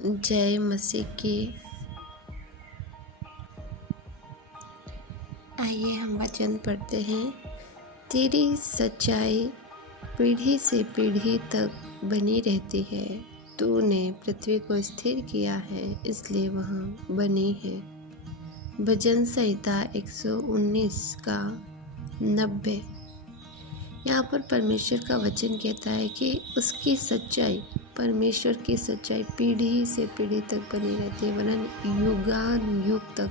जय मसीह की। आइए हम वचन पढ़ते हैं। तेरी सच्चाई पीढ़ी से पीढ़ी तक बनी रहती है। तूने पृथ्वी को स्थिर किया है, इसलिए वह बनी है। भजन संहिता 119 का 90। यहाँ पर परमेश्वर का वचन कहता है कि उसकी सच्चाई, परमेश्वर की सच्चाई पीढ़ी से पीढ़ी तक बनी रहती है, वरन युगान युग तक,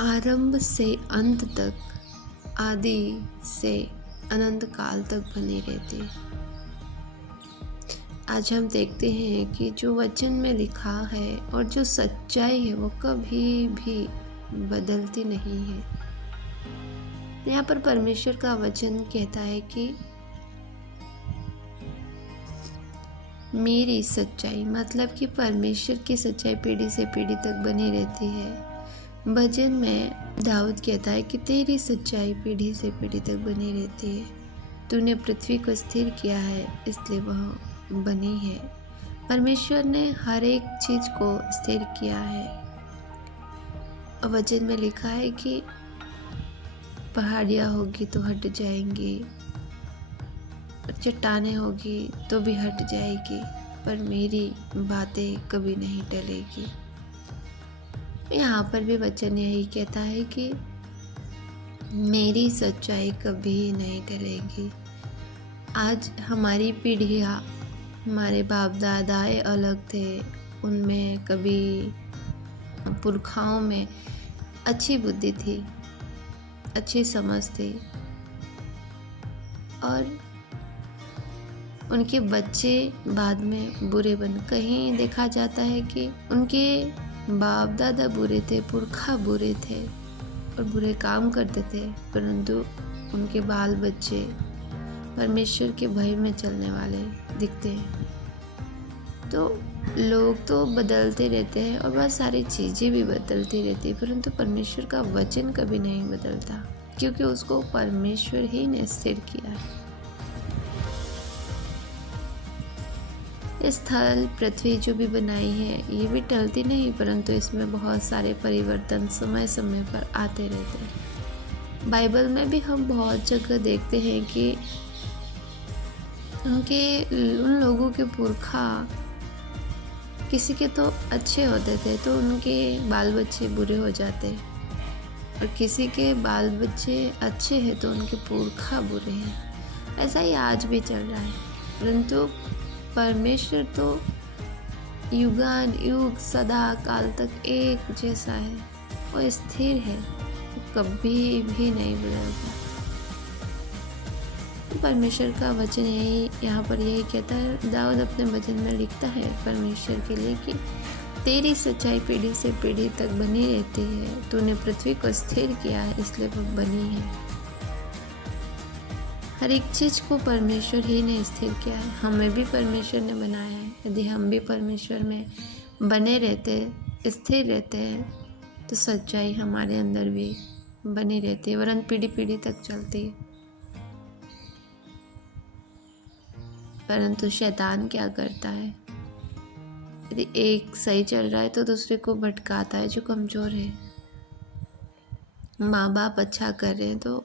आरंभ से अंत तक, आदि से अनंत काल तक बनी रहती है। आज हम देखते हैं कि जो वचन में लिखा है और जो सच्चाई है वो कभी भी बदलती नहीं है। यहाँ पर परमेश्वर का वचन कहता है कि मेरी सच्चाई, मतलब कि परमेश्वर की सच्चाई पीढ़ी से पीढ़ी तक बनी रहती है। भजन में दाऊद कहता है कि तेरी सच्चाई पीढ़ी से पीढ़ी तक बनी रहती है। तूने पृथ्वी को स्थिर किया है, इसलिए वह बनी है। परमेश्वर ने हर एक चीज को स्थिर किया है। वचन में लिखा है कि पहाड़ियाँ होगी तो हट जाएंगी, चट्टानें होगी तो भी हट जाएगी, पर मेरी बातें कभी नहीं टलेगी। यहाँ पर भी वचन यही कहता है कि मेरी सच्चाई कभी नहीं टलेगी। आज हमारी पीढ़ियाँ, हमारे बाप दादाए अलग थे, उनमें कभी पुरखाओं में अच्छी बुद्धि थी, अच्छी समझ थी, और उनके बच्चे बाद में बुरे बन। कहीं देखा जाता है कि उनके बाप दादा बुरे थे, पुरखा बुरे थे और बुरे काम करते थे, परंतु उनके बाल बच्चे परमेश्वर के भय में चलने वाले दिखते हैं। तो लोग तो बदलते रहते हैं और बहुत सारी चीज़ें भी बदलती रहती है, परंतु परमेश्वर का वचन कभी नहीं बदलता, क्योंकि उसको परमेश्वर ही ने स्थिर किया है। स्थल पृथ्वी जो भी बनाई है ये भी टलती नहीं, परंतु इसमें बहुत सारे परिवर्तन समय समय पर आते रहते हैं। बाइबल में भी हम बहुत जगह देखते हैं कि उन लोगों के पुरखा किसी के तो अच्छे होते थे तो उनके बाल बच्चे बुरे हो जाते, और किसी के बाल बच्चे अच्छे हैं तो उनके पुरखा बुरे हैं। ऐसा ही आज भी चल रहा है, परंतु परमेश्वर तो युगान युग सदा काल तक एक जैसा है और स्थिर है, कभी भी नहीं बदलता। परमेश्वर का वचन यहाँ पर यही कहता है। दाऊद अपने वचन में लिखता है परमेश्वर के लिए कि तेरी सच्चाई पीढ़ी से पीढ़ी तक बनी रहती है। तूने पृथ्वी को स्थिर किया है, इसलिए वह बनी है। हर एक चीज को परमेश्वर ही ने स्थिर किया है। हमें भी परमेश्वर ने बनाया है। यदि हम भी परमेश्वर में बने रहते, स्थिर रहते हैं, तो सच्चाई हमारे अंदर भी बनी रहती है, वरन पीढ़ी पीढ़ी तक चलती है। परंतु शैतान क्या करता है, यदि एक सही चल रहा है तो दूसरे को भटकाता है जो कमजोर है। माँ बाप अच्छा कर रहे हैं तो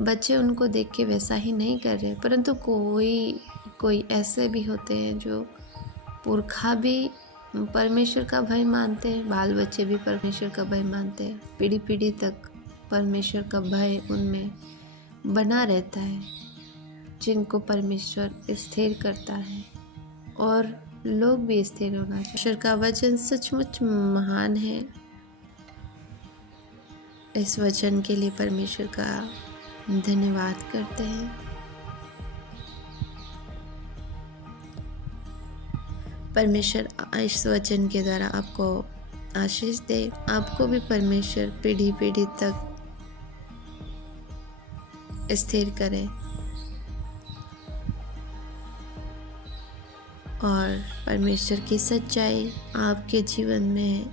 बच्चे उनको देख के वैसा ही नहीं कर रहे, परंतु कोई ऐसे भी होते हैं जो पुरखा भी परमेश्वर का भय मानते हैं, बाल बच्चे भी परमेश्वर का भय मानते हैं। पीढ़ी पीढ़ी तक परमेश्वर का भय उनमें बना रहता है, जिनको परमेश्वर स्थिर करता है, और लोग भी स्थिर होना चाहिए। परमेश्वर का वचन सचमुच महान है। इस वचन के लिए परमेश्वर का धन्यवाद करते हैं। परमेश्वर इस वचन के द्वारा आपको आशीष दे। आपको भी परमेश्वर पीढ़ी पीढ़ी तक स्थिर करे और परमेश्वर की सच्चाई आपके जीवन में,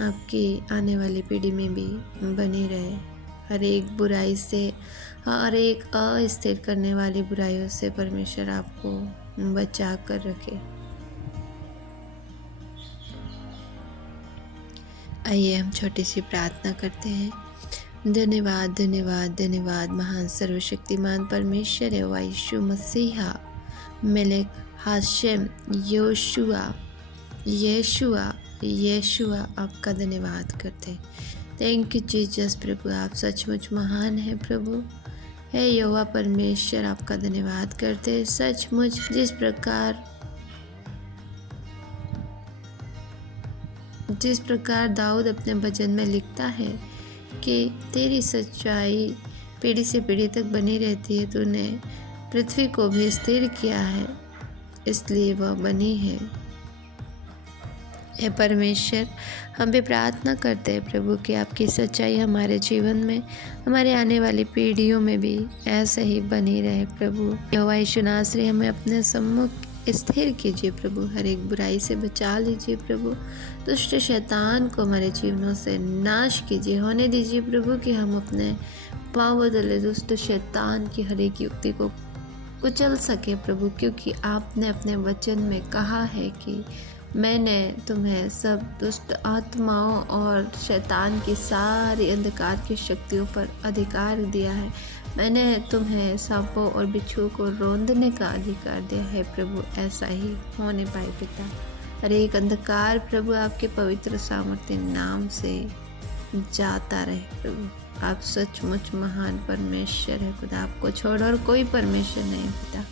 आपकी आने वाली पीढ़ी में भी बनी रहे। हर एक बुराई से, हर एक अस्थिर करने वाली बुराइयों से परमेश्वर आपको बचा कर रखे। आइए हम छोटी सी प्रार्थना करते हैं। धन्यवाद धन्यवाद धन्यवाद महान सर्वशक्तिमान परमेश्वर है यीशु मसीहा मेलेक हाशिम योशुआ यीशुआ यीशुआ आपका धन्यवाद करते हैं। थैंक यू जीसस प्रभु, आप सचमुच महान हैं प्रभु। हे यहोवा परमेश्वर, आपका धन्यवाद करते हैं। सचमुच जिस प्रकार दाऊद अपने भजन में लिखता है कि तेरी सच्चाई पीढ़ी से पीढ़ी तक बनी रहती है, तूने पृथ्वी को भी स्थिर किया है, इसलिए वह बनी है। हे परमेश्वर, हम भी प्रार्थना करते हैं प्रभु कि आपकी सच्चाई हमारे जीवन में, हमारे आने वाली पीढ़ियों में भी ऐसे ही बनी रहे प्रभु। यहोवा यीशु नासरी, हमें अपने सम्मुख स्थिर कीजिए प्रभु। हर एक बुराई से बचा लीजिए प्रभु। दुष्ट शैतान को हमारे जीवनों से नाश कीजिए। होने दीजिए प्रभु कि हम अपने पाँव बदले दुष्ट शैतान की हर एक युक्ति को कुचल सके प्रभु, क्योंकि आपने अपने वचन में कहा है कि मैंने तुम्हें सब दुष्ट आत्माओं और शैतान की सारी अंधकार की शक्तियों पर अधिकार दिया है। मैंने तुम्हें सांपों और बिच्छुओं को रौंदने का अधिकार दिया है प्रभु। ऐसा ही होने पाए पिता। हर एक अंधकार प्रभु आपके पवित्र सामर्थ्य नाम से जाता रहे प्रभु। आप सचमुच महान परमेश्वर है खुदा, आपको छोड़ और कोई परमेश्वर नहीं पिता।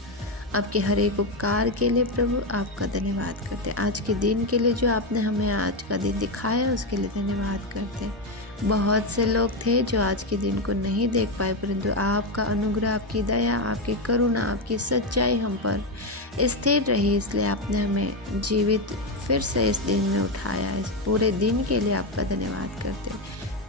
आपके हर एक उपकार के लिए प्रभु आपका धन्यवाद करते। आज के दिन के लिए जो आपने हमें आज का दिन दिखाया उसके लिए धन्यवाद करते। बहुत से लोग थे जो आज के दिन को नहीं देख पाए, परंतु आपका अनुग्रह, आपकी दया, आपकी करुणा, आपकी सच्चाई हम पर स्थिर रही, इसलिए आपने हमें जीवित फिर से इस दिन में उठाया। इस पूरे दिन के लिए आपका धन्यवाद करते।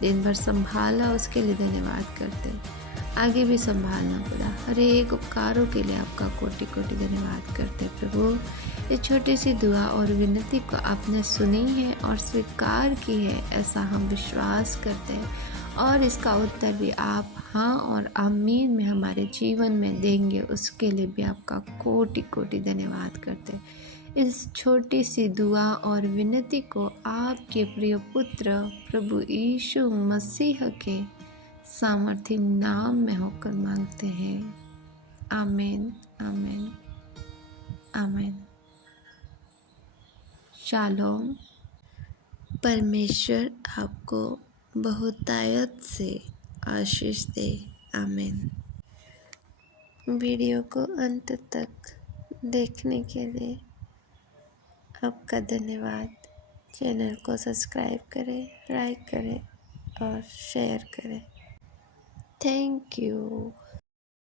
दिन भर संभाला उसके लिए धन्यवाद करते। आगे भी संभालना खुदा। हर एक उपकारों के लिए आपका कोटि कोटि धन्यवाद करते प्रभु। इस छोटी सी दुआ और विनती को आपने सुनी है और स्वीकार की है, ऐसा हम विश्वास करते हैं, और इसका उत्तर भी आप हाँ और आमीन में हमारे जीवन में देंगे, उसके लिए भी आपका कोटि कोटि धन्यवाद करते हैं। इस छोटी सी दुआ और विनती को आपके प्रिय पुत्र प्रभु यीशु मसीह के सामर्थ्य नाम में होकर मांगते हैं। आमीन आमीन आमीन। शालोम। परमेश्वर आपको बहुतायत से आशीष दे। आमीन। वीडियो को अंत तक देखने के लिए आपका धन्यवाद। चैनल को सब्सक्राइब करें, लाइक करें और शेयर करें। Thank you.